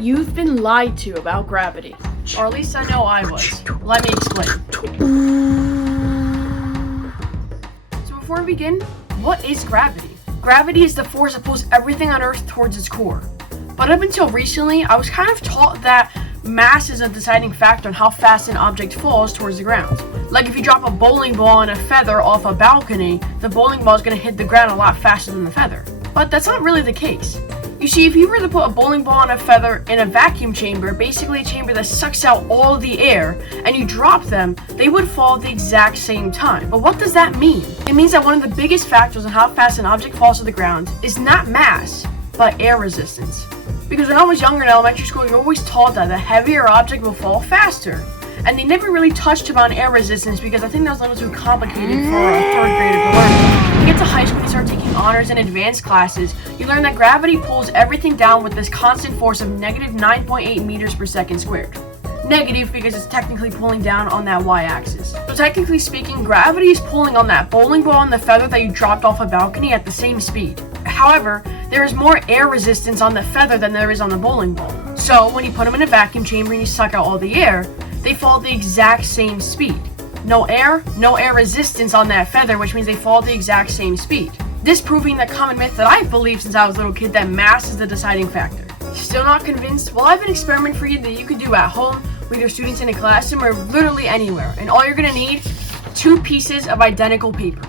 You've been lied to about gravity. Or at least I know I was. Let me explain. So before we begin, what is gravity? Gravity is the force that pulls everything on Earth towards its core. But up until recently, I was kind of taught that mass is a deciding factor on how fast an object falls towards the ground. Like if you drop a bowling ball and a feather off a balcony, the bowling ball is going to hit the ground a lot faster than the feather. But that's not really the case. You see, if you were to put a bowling ball and a feather in a vacuum chamber, basically a chamber that sucks out all the air, and you drop them, they would fall at the exact same time. But what does that mean? It means that one of the biggest factors on how fast an object falls to the ground is not mass, but air resistance. Because when I was younger in elementary school, you're always taught that the heavier object will fall faster. And they never really touched upon air resistance because I think that was a little too complicated for a third grader to learn. When you get to high school, you start taking honors and advanced classes, you learn that gravity pulls everything down with this constant force of negative 9.8 meters per second squared. Negative because it's technically pulling down on that y-axis. So technically speaking, gravity is pulling on that bowling ball and the feather that you dropped off a balcony at the same speed. However, there is more air resistance on the feather than there is on the bowling ball. So when you put them in a vacuum chamber and you suck out all the air, they fall at the exact same speed. No air resistance on that feather, which means they fall at the exact same speed. This proving that common myth that I've believed since I was a little kid that mass is the deciding factor. Still not convinced? Well, I have an experiment for you that you can do at home with your students in a classroom or literally anywhere. And all you're gonna need, 2 pieces of identical paper.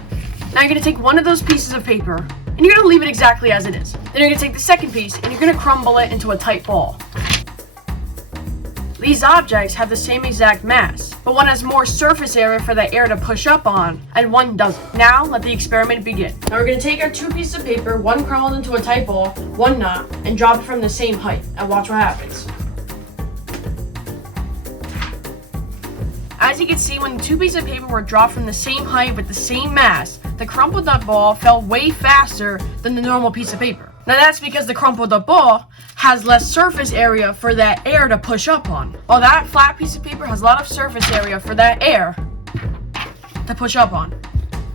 Now you're gonna take one of those pieces of paper and you're gonna leave it exactly as it is. Then you're gonna take the second piece and you're gonna crumble it into a tight ball. These objects have the same exact mass, but one has more surface area for the air to push up on, and one doesn't. Now, let the experiment begin. Now we're going to take our 2 pieces of paper, one crumbled into a tight ball, one not, and drop it from the same height, and watch what happens. As you can see, when the 2 pieces of paper were dropped from the same height with the same mass, the crumpled up ball fell way faster than the normal piece of paper. Now that's because the crumpled up ball has less surface area for that air to push up on, while that flat piece of paper has a lot of surface area for that air to push up on.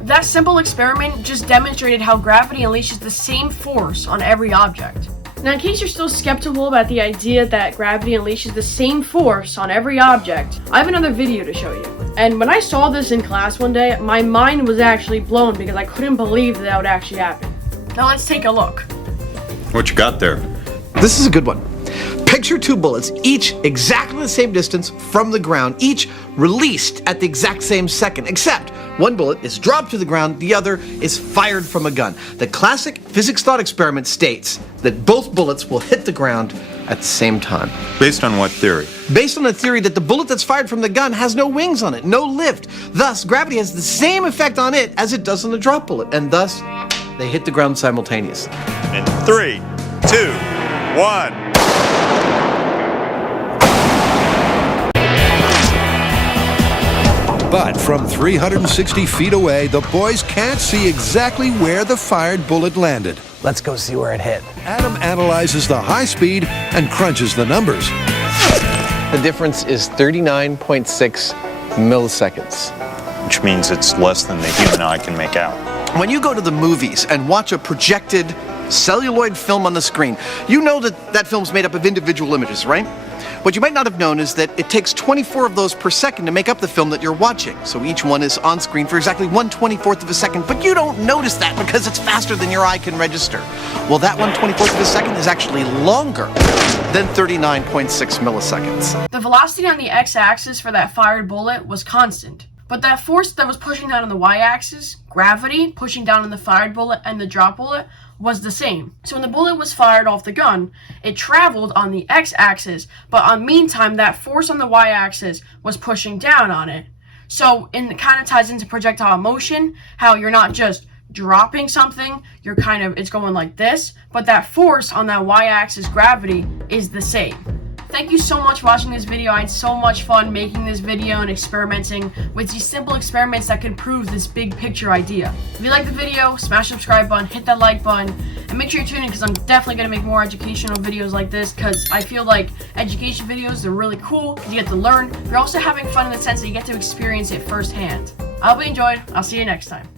That simple experiment just demonstrated how gravity unleashes the same force on every object. Now in case you're still skeptical about the idea that gravity unleashes the same force on every object, I have another video to show you. And when I saw this in class one day, my mind was actually blown because I couldn't believe that would actually happen. Now let's take a look. What you got there? This is a good one. Picture 2 bullets, each exactly the same distance from the ground, each released at the exact same second, except one bullet is dropped to the ground, the other is fired from a gun. The classic physics thought experiment states that both bullets will hit the ground at the same time. Based on what theory? Based on the theory that the bullet that's fired from the gun has no wings on it, no lift. Thus, gravity has the same effect on it as it does on the drop bullet, and thus, they hit the ground simultaneously. In 3, 2, 1. But from 360 feet away, the boys can't see exactly where the fired bullet landed. Let's go see where it hit. Adam analyzes the high speed and crunches the numbers. The difference is 39.6 milliseconds. Which means it's less than the human eye can make out. When you go to the movies and watch a projected celluloid film on the screen, you know that that film's made up of individual images, right? What you might not have known is that it takes 24 of those per second to make up the film that you're watching. So each one is on screen for exactly 1/24 of a second, but you don't notice that because it's faster than your eye can register. Well, that 1/24 of a second is actually longer than 39.6 milliseconds. The velocity on the x-axis for that fired bullet was constant. But that force that was pushing down on the y-axis, gravity, pushing down on the fired bullet and the drop bullet, was the same. So when the bullet was fired off the gun, it traveled on the x-axis, but meantime, that force on the y-axis was pushing down on it. So it kind of ties into projectile motion, how you're not just dropping something, it's going like this, but that force on that y-axis gravity is the same. Thank you so much for watching this video. I had so much fun making this video and experimenting with these simple experiments that could prove this big picture idea. If you like the video, smash the subscribe button, hit that like button, and make sure you tune in because I'm definitely going to make more educational videos like this because I feel like education videos are really cool because you get to learn. You're also having fun in the sense that you get to experience it firsthand. I hope you enjoyed. I'll see you next time.